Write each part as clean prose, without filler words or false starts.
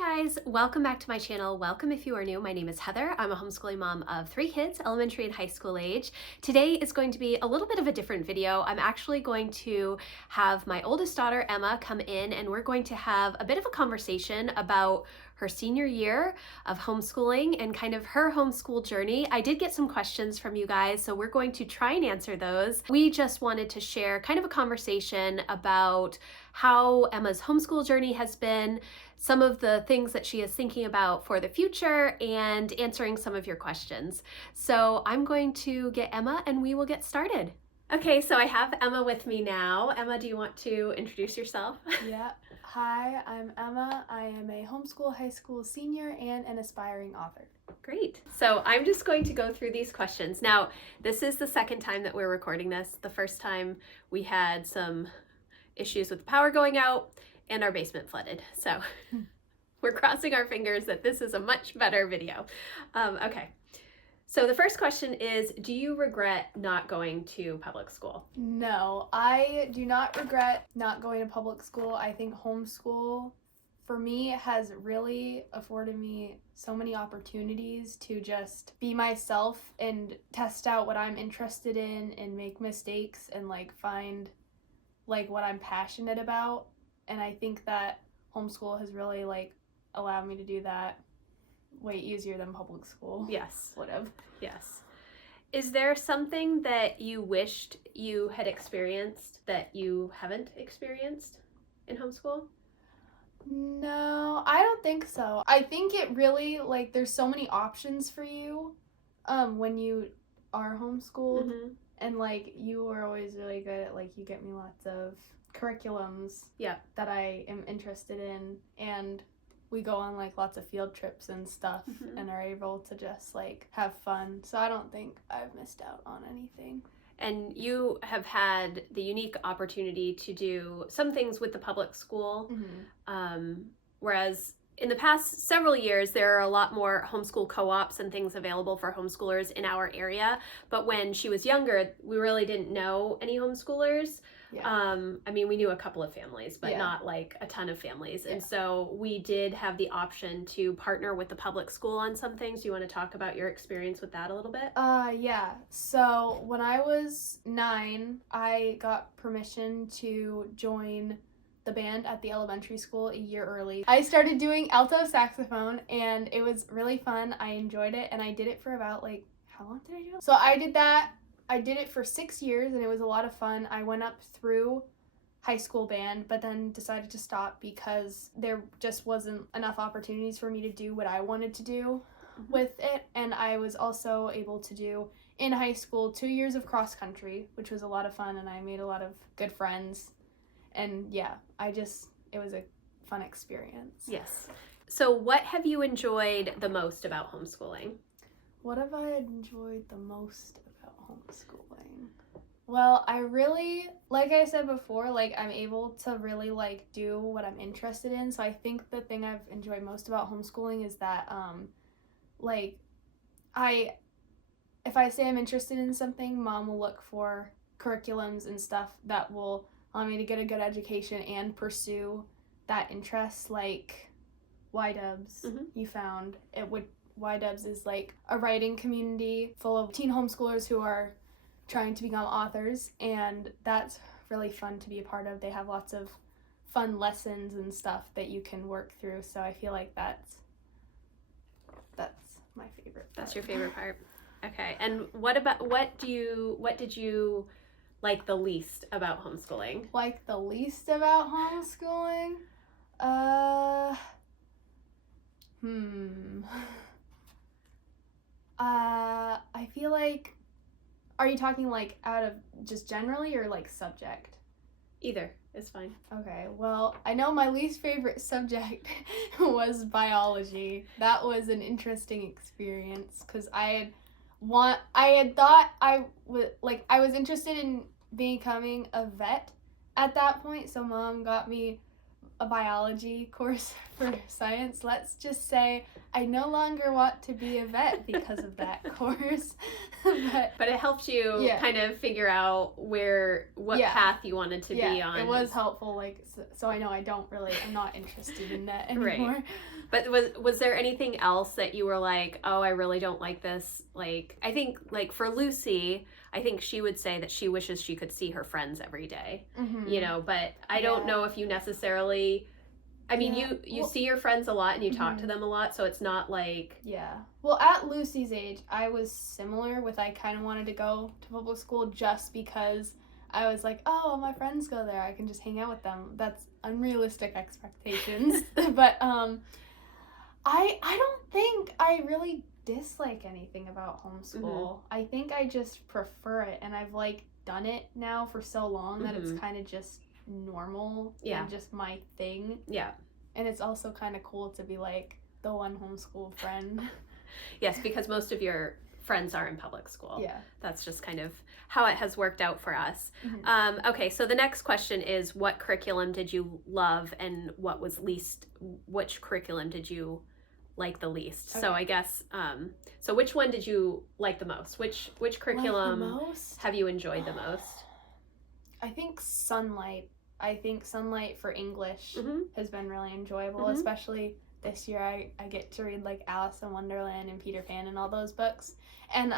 Hi guys, welcome back to my channel. Welcome if you are new. My name is Heather. I'm a homeschooling mom of 3 kids, elementary and high school age. Today is going to be a little bit of a different video. I'm actually going to have my oldest daughter, Emma, come in and we're going to have a bit of a conversation about her senior year of homeschooling and kind of her homeschool journey. I did get some questions from you guys, so we're going to try and answer those. We just wanted to share kind of a conversation about how Emma's homeschool journey has been, some of the things that she is thinking about for the future, and answering some of your questions. So I'm going to get Emma and we will get started. Okay, so I have Emma with me now. Emma, do you want to introduce yourself? Yeah. Hi, I'm Emma. I am a homeschool high school senior and an aspiring author. Great. So I'm just going to go through these questions. Now, this is the second time that we're recording this. The first time we had some issues with the power going out and our basement flooded. So we're crossing our fingers that this is a much better video. Okay. So the first question is, do you regret not going to public school? No, I do not regret not going to public school. I think homeschool for me has really afforded me so many opportunities to just be myself and test out what I'm interested in and make mistakes and find what I'm passionate about. And I think that homeschool has really allowed me to do that way easier than public school. Yes. Would have. Yes. Is there something that you wished you had experienced that you haven't experienced in homeschool? No, I don't think so. I think it really, there's so many options for you when you are homeschooled. Mm-hmm. And, you are always really good at, you get me lots of curriculums that I am interested in. And we go on, lots of field trips and stuff and are able to just, have fun. So I don't think I've missed out on anything. And you have had the unique opportunity to do some things with the public school, whereas in the past several years, there are a lot more homeschool co-ops and things available for homeschoolers in our area. But when she was younger, we really didn't know any homeschoolers. Yeah. I mean, we knew a couple of families, but not a ton of families. And so we did have the option to partner with the public school on some things. Do you want to talk about your experience with that a little bit? Yeah. So when I was 9, I got permission to join the band at the elementary school a year early. I started doing alto saxophone and it was really fun. I enjoyed it and I did it for about how long did I do it? So I did that. I did it for 6 years and it was a lot of fun. I went up through high school band but then decided to stop because there just wasn't enough opportunities for me to do what I wanted to do with it. And I was also able to do in high school 2 years of cross country, which was a lot of fun and I made a lot of good friends. And yeah, it was a fun experience. Yes. So what have you enjoyed the most about homeschooling? What have I enjoyed the most about homeschooling? Well, I really, like I said before, I'm able to really do what I'm interested in. So I think the thing I've enjoyed most about homeschooling is that if I say I'm interested in something, Mom will look for curriculums and stuff that will allow me to get a good education and pursue that interest, like YDubs. You found it would. YDubs is a writing community full of teen homeschoolers who are trying to become authors, and that's really fun to be a part of. They have lots of fun lessons and stuff that you can work through, so I feel like that's my favorite part. That's your favorite part. Okay. And what did you like the least about homeschooling? Like the least about homeschooling? I feel are you talking out of just generally or subject? Either is fine. Okay, well, I know my least favorite subject was biology. That was an interesting experience because I was interested in becoming a vet at that point, so Mom got me a biology course for science. Let's just say I no longer want to be a vet because of that course. But it helped you kind of figure out what path you wanted to be on. It was helpful, so I know I'm not interested in that anymore. Right. But was there anything else that you were like, oh, I really don't like this? Like, I think, like, for Lucy, I think she would say that she wishes she could see her friends every day, you know, but I don't know if you necessarily, I mean, you see your friends a lot and you talk to them a lot, so it's not like... Yeah. Well, at Lucy's age, I was similar with I kind of wanted to go to public school just because I was like, oh, my friends go there. I can just hang out with them. That's unrealistic expectations. But I don't think I really dislike anything about homeschool. I think I just prefer it, and I've like done it now for so long that it's kind of just normal and just my thing. Yeah. And it's also kind of cool to be like the one homeschool friend. Yes, because most of your friends are in public school. Yeah. That's just kind of how it has worked out for us. Okay, so the next question is, what curriculum did you love and which curriculum did you like the least? Okay. So I guess, so which one did you like the most? Which curriculum have you enjoyed the most? I think Sunlight. I think Sunlight for English has been really enjoyable, especially this year. I get to read like Alice in Wonderland and Peter Pan and all those books. And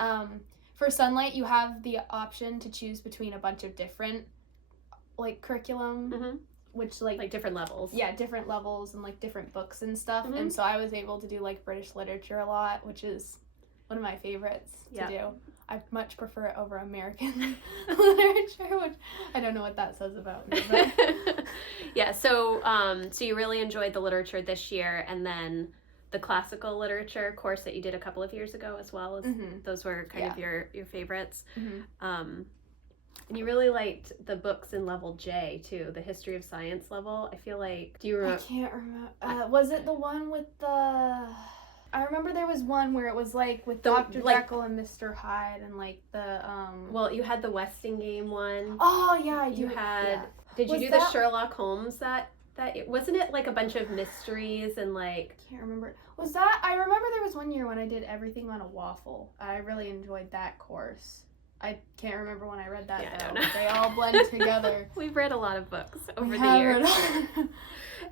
for Sunlight, you have the option to choose between a bunch of different like curriculum, which like different levels. Yeah, different levels and like different books and stuff. And so I was able to do like British literature a lot, which is one of my favorites to do. I much prefer it over American literature, which I don't know what that says about me. But. Yeah, so you really enjoyed the literature this year, and then the classical literature course that you did a couple of years ago as well. Those were kind of your favorites. And you really liked the books in level J too, the history of science level. I feel like, do you remember? I can't remember. Was it the one with the... I remember there was one where it was like with Dr. Jekyll and Mr. Hyde and like the Well, you had the Westingame one. Oh yeah, you had. Yeah. Did you do the Sherlock Holmes that wasn't it like a bunch of mysteries and like... I can't remember. Was that... I remember there was one year when I did Everything on a Waffle. I really enjoyed that course. I can't remember when I read that though. They all blend together. We've read a lot of books over the years.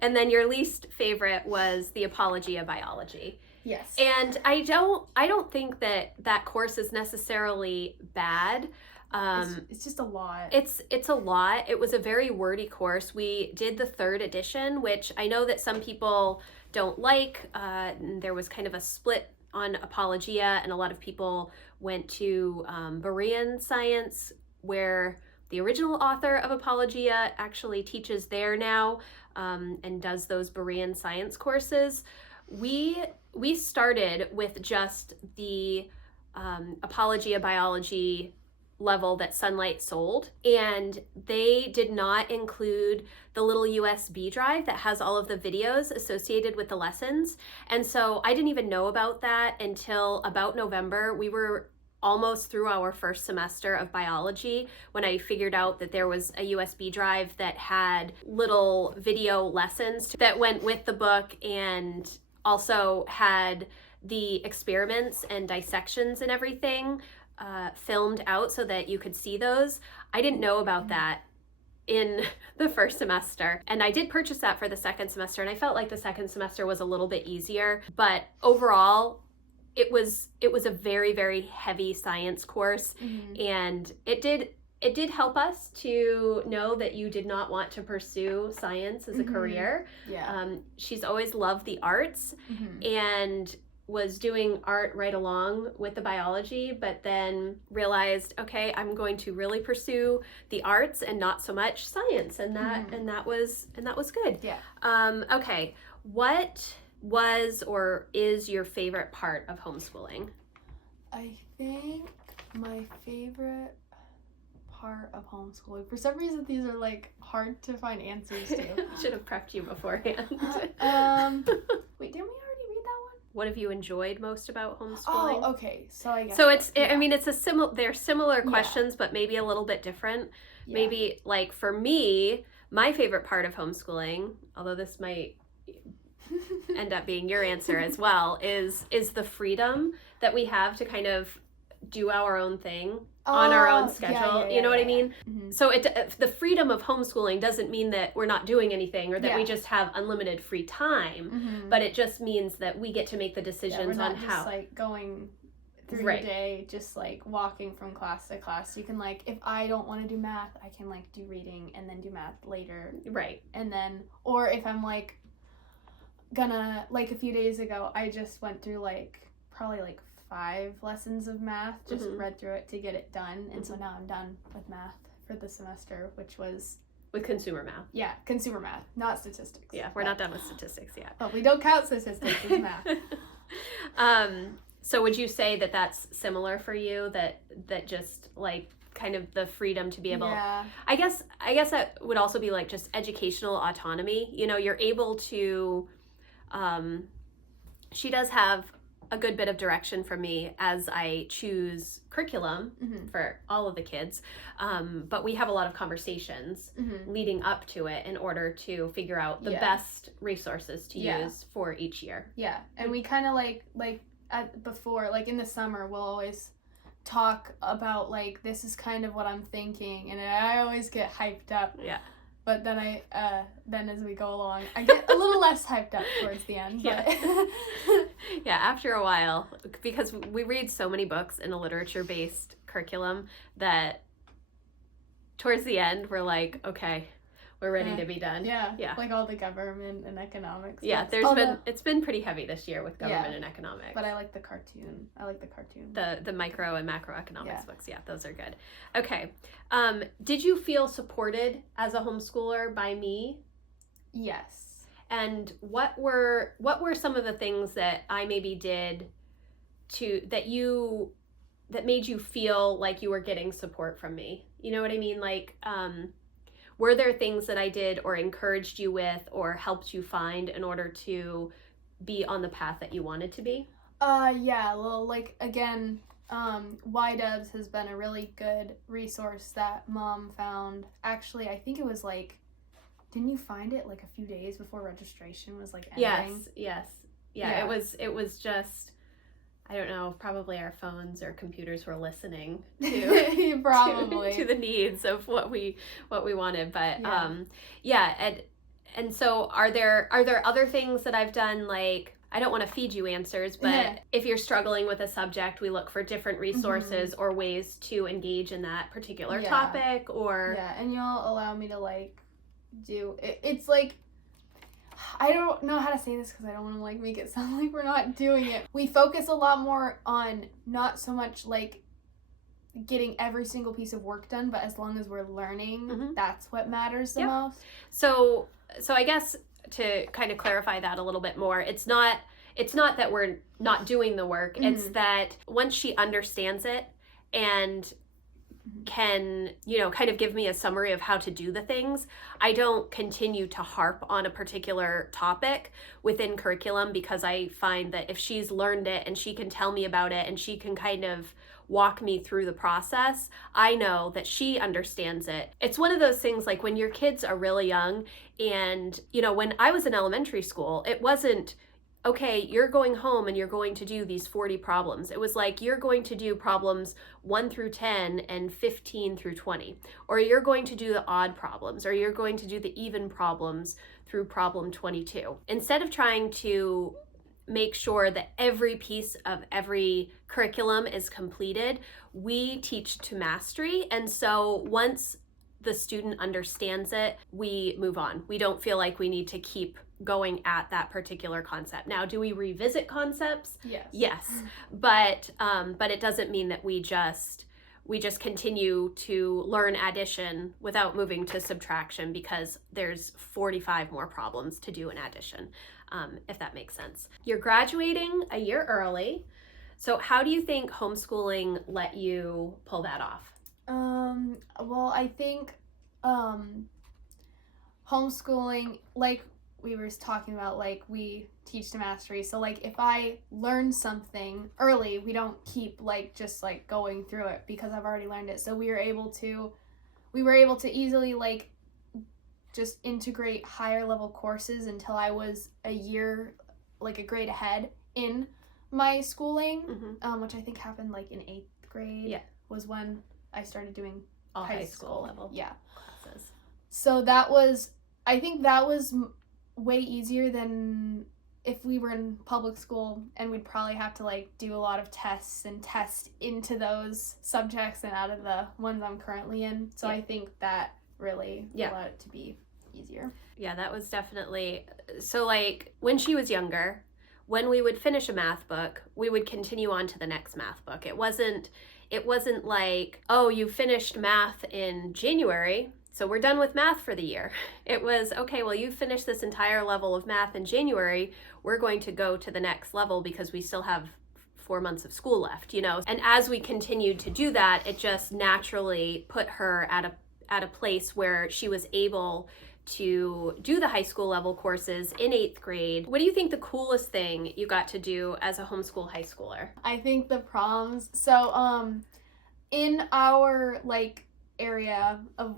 And then your least favorite was the Apology of Biology. Yes. And I don't think that course is necessarily bad. It's just a lot. It's a lot. It was a very wordy course. We did the 3rd edition, which I know that some people don't like. There was kind of a split on Apologia, and a lot of people went to Berean science, where the original author of Apologia actually teaches there now, and does those Berean science courses. We started with just the Apologia Biology level that Sunlight sold, and they did not include the little USB drive that has all of the videos associated with the lessons. And so I didn't even know about that until about November. We were almost through our first semester of biology when I figured out that there was a USB drive that had little video lessons that went with the book, and also had the experiments and dissections and everything filmed out so that you could see those. I didn't know about that in the first semester, and I did purchase that for the second semester, and I felt like the second semester was a little bit easier, but overall it was a very, very heavy science course. And it did help us to know that you did not want to pursue science as a career. She's always loved the arts and was doing art right along with the biology, but then realized, okay, I'm going to really pursue the arts and not so much science, and that was good. Okay, what was or is your favorite part of homeschooling? I think my favorite part of homeschooling, for some reason these are like hard to find answers to. Should have prepped you beforehand. Wait, didn't we already read that one? What have you enjoyed most about homeschooling? Oh, okay. So I guess I mean, it's they're similar questions, but maybe a little bit different. Maybe like for me, my favorite part of homeschooling, although this might end up being your answer as well, is the freedom that we have to kind of do our own thing on our own Oh, schedule. You know what I mean? Mhm. So the freedom of homeschooling doesn't mean that we're not doing anything or that we Yeah. just have unlimited free time, Mhm. but it just means that we get to make the Yeah, decisions we're on not how. just like going through Right. your day, just like walking from class to class. You can like, if I don't want to do math, I can like do reading and then do math later. Right. And then, or if I'm like gonna, like a few days ago, I just went through like probably like 5 lessons of math, just Mhm. read through it to get it done. And so Mhm. now I'm done with math for the semester, which was, With consumer math. yeah, consumer math, not statistics. Yeah, we're not done with statistics yet. But we don't count statistics as math. So would you say that that's similar for you, that just like kind of the freedom to be able, Yeah. I guess that would also be like just educational autonomy. You know, you're able to, she does have a good bit of direction from me as I choose curriculum Mhm. for all of the kids. But we have a lot of conversations Mhm. leading up to it in order to figure out the Yeah. best resources to Yeah. use for each year. Yeah, and we kind of like before, like in the summer, we'll always talk about like, this is kind of what I'm thinking, and I always get hyped up. Yeah. But then then as we go along, I get a little less hyped up towards the end. But Yeah, after a while, because we read so many books in a literature-based curriculum that towards the end we're like, okay, we're ready to be done. yeah, Yeah. like all the government and economics. Yeah, books. Although- it's been pretty heavy this year with government Yeah. and economics. But I like the cartoon. The micro and macroeconomics Yeah. books. Yeah, those are good. Okay. Did you feel supported as a homeschooler by me? Yes. And what were some of the things that I maybe did that made you feel like you were getting support from me? You know what I mean? Like, were there things that I did or encouraged you with or helped you find in order to be on the path that you wanted to be? Yeah, well, like, again, YDubs has been a really good resource that Mom found. Actually, I think it was like, didn't you find it like a few days before registration was like ending? Yes. Yeah, Yeah. it was just, I don't know, probably our phones or computers were listening to Probably. to the needs of what we wanted. But Yeah. and so are there other things that I've done, like, I don't want to feed you answers, but Yeah. if you're struggling with a subject, we look for different resources or ways to engage in that particular Yeah. topic, or Yeah, and you'll allow me to like do it. It's like, I don't know how to say this because I don't want to like make it sound like we're not doing it. We focus a lot more on not so much like getting every single piece of work done, but as long as we're learning, Mhm. that's what matters the Yep. most. So I guess to kind of clarify that a little bit more, it's not that we're not doing the work. It's that once she understands it and can, kind of give me a summary of how to do the things, I don't continue to harp on a particular topic within curriculum, because I find that if she's learned it and she can tell me about it and she can kind of walk me through the process, I know that she understands it. It's one of those things like when your kids are really young, and when I was in elementary school, it wasn't, okay, you're going home and you're going to do these 40 problems. It was like, you're going to do problems 1 through 10 and 15 through 20. Or you're going to do the odd problems, or you're going to do the even problems through problem 22. Instead of trying to make sure that every piece of every curriculum is completed, we teach to mastery. And so once the student understands it, we move on. We don't feel like we need to keep going at that particular concept. Now, do we revisit concepts? Yes. But it doesn't mean that we just continue to learn addition without moving to subtraction, because there's 45 more problems to do in addition, if that makes sense. You're graduating a year early. So how do you think homeschooling let you pull that off? Well, I think homeschooling, like we were talking about, like we teach to mastery. So like if I learn something early, we don't keep like just like going through it because I've already learned it. So we were able to easily like just integrate higher level courses until I was a year, like a grade ahead in my schooling, which I think happened like in 8th grade. Yeah. Was when I started doing all high high school level Yeah. classes. So I think that was way easier than if we were in public school, and we'd probably have to like do a lot of tests and test into those subjects and out of the ones I'm currently in. So I think that really allowed it to be easier. Yeah, that was definitely, so like when she was younger, when we would finish a math book, we would continue on to the next math book. It wasn't like, oh, you finished math in January, so we're done with math for the year. It was, okay, well, you finished this entire level of math in January, we're going to go to the next level because we still have 4 months of school left, you know? And as we continued to do that, it just naturally put her at a place where she was able to do the high school level courses in 8th grade. What do you think the coolest thing you got to do as a homeschool high schooler? I think the proms. So in our like area of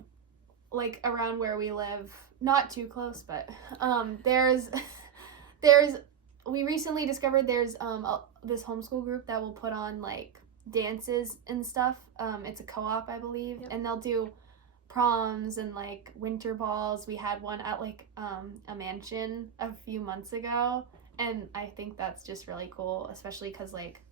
like around where we live, not too close, but there's we recently discovered there's this homeschool group that will put on like dances and stuff. It's a co-op, I believe, and they'll do proms and like winter balls. We had one at like a mansion a few months ago, and I think that's just really cool, especially because like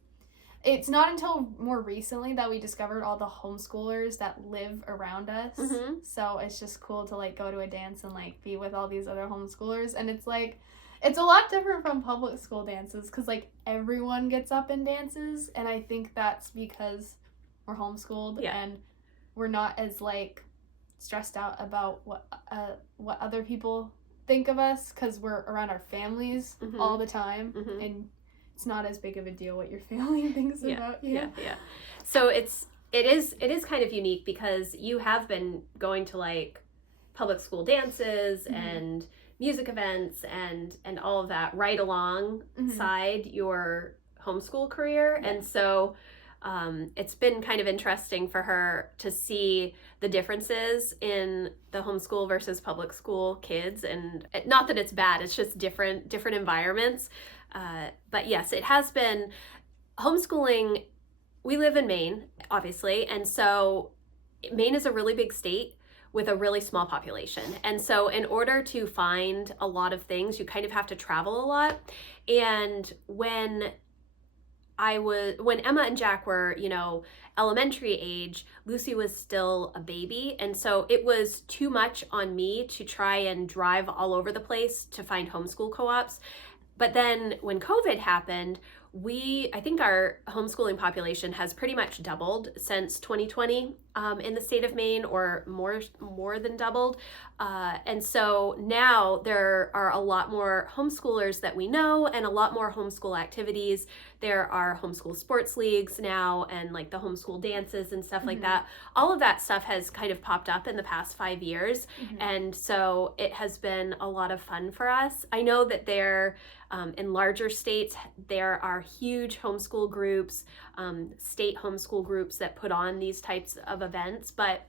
it's not until more recently that we discovered all the homeschoolers that live around us. So it's just cool to like go to a dance and like be with all these other homeschoolers, and it's like it's a lot different from public school dances because like everyone gets up and dances, and I think that's because we're homeschooled and we're not as like stressed out about what other people think of us because we're around our families all the time, and it's not as big of a deal what your family thinks about you. Yeah. So it is kind of unique because you have been going to like public school dances and music events and all of that right alongside your homeschool career, and so it's been kind of interesting for her to see the differences in the homeschool versus public school kids, and not that it's bad, it's just different environments. But yes, it has been homeschooling. We live in Maine, obviously, and so Maine is a really big state with a really small population. And so in order to find a lot of things, you kind of have to travel a lot. And when Emma and Jack were, you know, elementary age, Lucy was still a baby. And so it was too much on me to try and drive all over the place to find homeschool co-ops. But then when COVID happened, I think our homeschooling population has pretty much doubled since 2020 in the state of Maine, or more than doubled. And so now there are a lot more homeschoolers that we know and a lot more homeschool activities. There are homeschool sports leagues now and like the homeschool dances and stuff like that. All of that stuff has kind of popped up in the past 5 years. And so it has been a lot of fun for us. I know that in larger states, there are huge homeschool groups, state homeschool groups that put on these types of events, but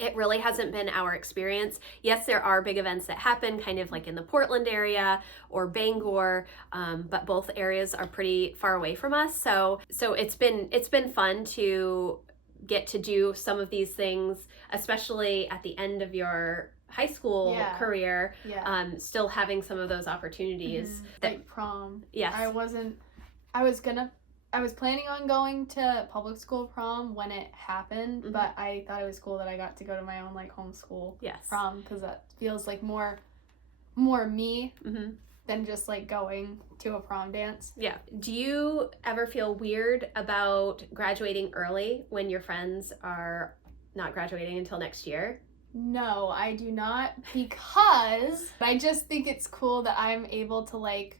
it really hasn't been our experience. Yes, there are big events that happen kind of like in the Portland area or Bangor, but both areas are pretty far away from us. So it's been fun to get to do some of these things, especially at the end of your high school career, still having some of those opportunities. Like prom. Yes. I was planning on going to public school prom when it happened, but I thought it was cool that I got to go to my own like homeschool prom, because that feels like more me than just like going to a prom dance. Yeah. Do you ever feel weird about graduating early when your friends are not graduating until next year? No, I do not, because I just think it's cool that I'm able to like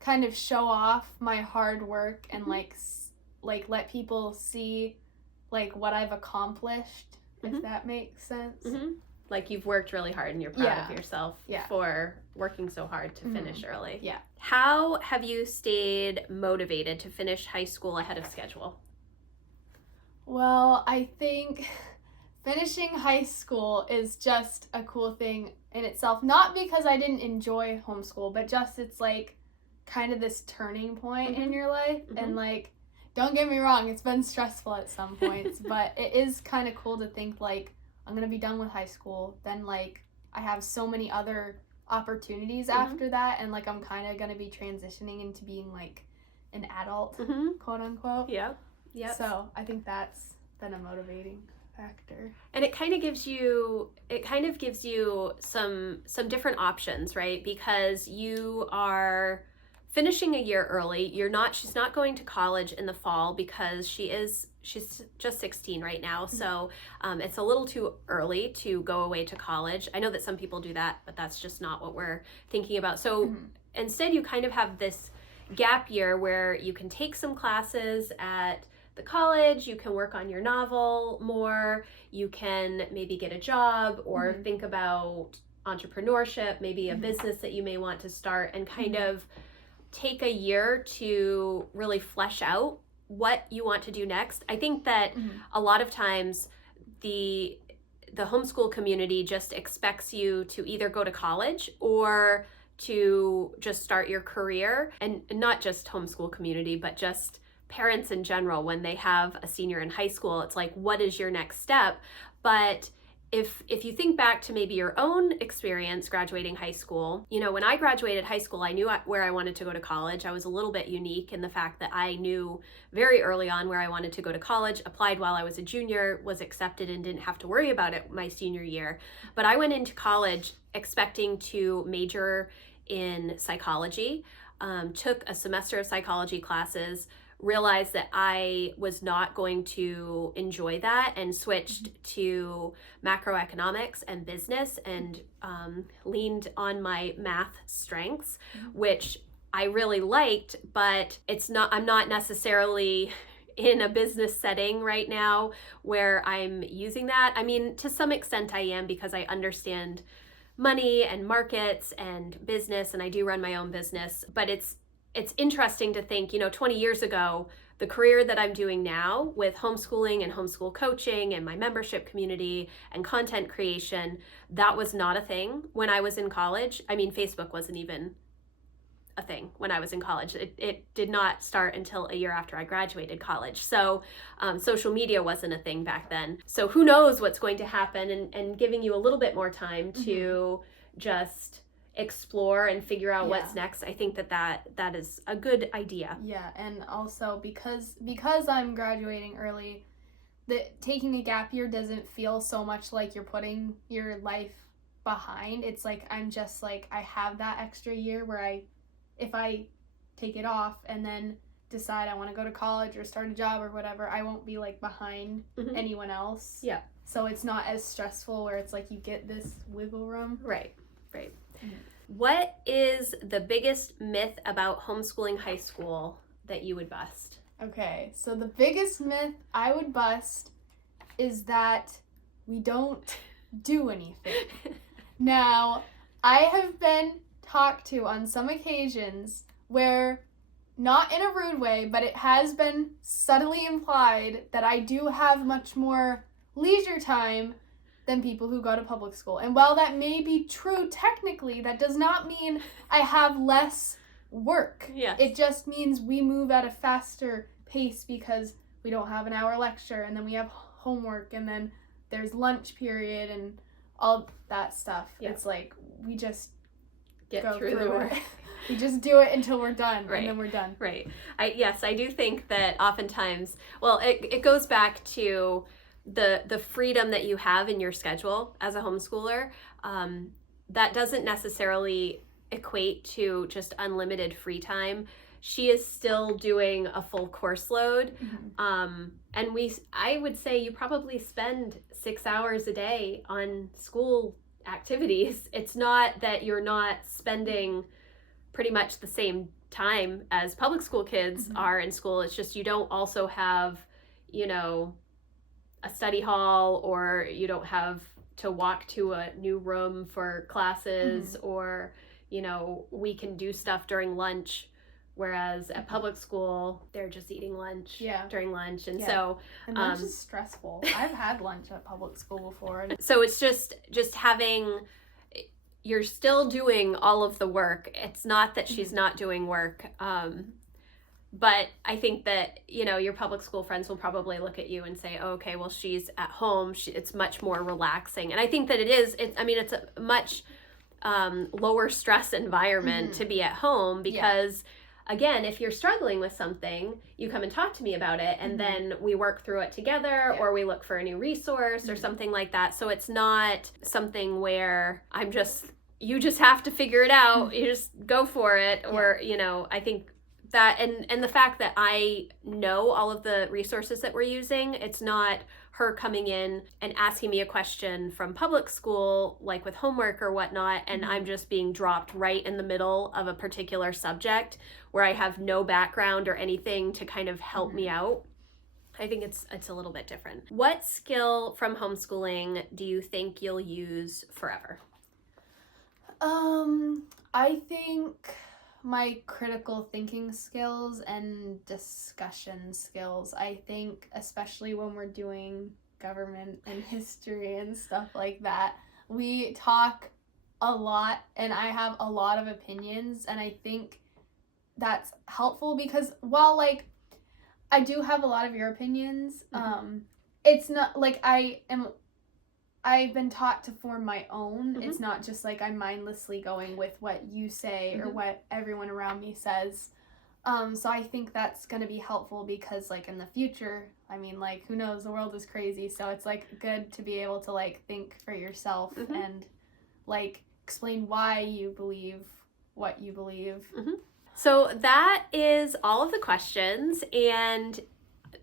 kind of show off my hard work and like let people see like what I've accomplished, if that makes sense. Like you've worked really hard and you're proud of yourself for working so hard to finish early. Yeah. How have you stayed motivated to finish high school ahead of schedule? Well, I think finishing high school is just a cool thing in itself. Not because I didn't enjoy homeschool, but just it's like kind of this turning point in your life. And like don't get me wrong, it's been stressful at some points, but it is kind of cool to think, like, I'm going to be done with high school, then, like, I have so many other opportunities after that, and, like, I'm kind of going to be transitioning into being, like, an adult, quote unquote. Yeah. So I think that's been a motivating factor. And it kind of gives you some different options, right? Because you are finishing a year early. She's not going to college in the fall because she's just 16 right now. So it's a little too early to go away to college. I know that some people do that, but that's just not what we're thinking about. So instead you kind of have this gap year where you can take some classes at the college, you can work on your novel more, you can maybe get a job or think about entrepreneurship, maybe a business that you may want to start, and kind of take a year to really flesh out what you want to do next. I think that a lot of times the homeschool community just expects you to either go to college or to just start your career, and not just homeschool community, but just parents in general. When they have a senior in high school, it's like, what is your next step? But if you think back to maybe your own experience graduating high school, when I graduated high school, I knew where I wanted to go to college. I was a little bit unique in the fact that I knew very early on where I wanted to go to college, applied while I was a junior, was accepted, and didn't have to worry about it my senior year. But I went into college expecting to major in psychology, took a semester of psychology classes, realized that I was not going to enjoy that, and switched to macroeconomics and business, and leaned on my math strengths, which I really liked, but I'm not necessarily in a business setting right now where I'm using that. I mean, to some extent I am, because I understand money and markets and business, and I do run my own business, but it's interesting to think, 20 years ago, the career that I'm doing now with homeschooling and homeschool coaching and my membership community and content creation, that was not a thing when I was in college. I mean, Facebook wasn't even a thing when I was in college. It did not start until a year after I graduated college. So social media wasn't a thing back then. So who knows what's going to happen, and giving you a little bit more time to just explore and figure out what's next. I think that is a good idea. Yeah, and also because I'm graduating early, taking a gap year doesn't feel so much like you're putting your life behind. It's like I'm just like, I have that extra year where if I take it off and then decide I want to go to college or start a job or whatever, I won't be like behind anyone else. Yeah. So it's not as stressful, where it's like you get this wiggle room. Right. What is the biggest myth about homeschooling high school that you would bust? Okay, so the biggest myth I would bust is that we don't do anything. Now, I have been talked to on some occasions where, not in a rude way, but it has been subtly implied that I do have much more leisure time than people who go to public school. And while that may be true technically, that does not mean I have less work. Yes. It just means we move at a faster pace because we don't have an hour lecture, and then we have homework, and then there's lunch period and all that stuff. Yeah. It's like we just get through the work. We just do it until we're done, right. And then we're done. Right. I do think that oftentimes, well, it goes back to the freedom that you have in your schedule as a homeschooler. That doesn't necessarily equate to just unlimited free time. She is still doing a full course load. And I would say you probably spend 6 hours a day on school activities. It's not that you're not spending pretty much the same time as public school kids are in school. It's just you don't also have, a study hall, or you don't have to walk to a new room for classes, or, we can do stuff during lunch. Whereas at public school, they're just eating lunch during lunch. And so... And lunch is stressful. I've had lunch at public school before. So it's just having... You're still doing all of the work. It's not that she's not doing work. But I think that, you know, your public school friends will probably look at you and say, oh, okay, well, she's at home. It's much more relaxing. And I think that it's a much lower stress environment to be at home because, again, if you're struggling with something, you come and talk to me about it, and then we work through it together, or we look for a new resource or something like that. So it's not something where you just have to figure it out. You just go for it. Or, you know, I think that, and the fact that I know all of the resources that we're using, it's not her coming in and asking me a question from public school, like with homework or whatnot, and I'm just being dropped right in the middle of a particular subject where I have no background or anything to kind of help me out. I think it's a little bit different. What skill from homeschooling do you think you'll use forever? I think my critical thinking skills and discussion skills. I think especially when we're doing government and history and stuff like that, we talk a lot and I have a lot of opinions, and I think that's helpful because while like I do have a lot of your opinions, it's not like I've been taught to form my own. It's not just like I'm mindlessly going with what you say or what everyone around me says. So I think that's going to be helpful because like in the future, I mean, like, who knows, the world is crazy. So it's like good to be able to like think for yourself and like explain why you believe what you believe. So that is all of the questions, and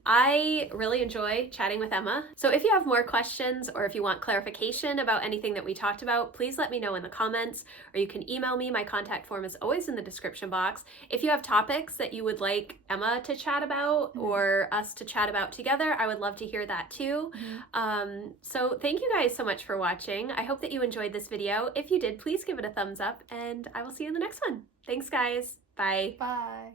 I really enjoy chatting with Emma. So if you have more questions or if you want clarification about anything that we talked about, please let me know in the comments, or you can email me. My contact form is always in the description box. If you have topics that you would like Emma to chat about or us to chat about together, I would love to hear that too. So thank you guys so much for watching. I hope that you enjoyed this video. If you did, please give it a thumbs up, and I will see you in the next one. Thanks, guys. Bye. Bye.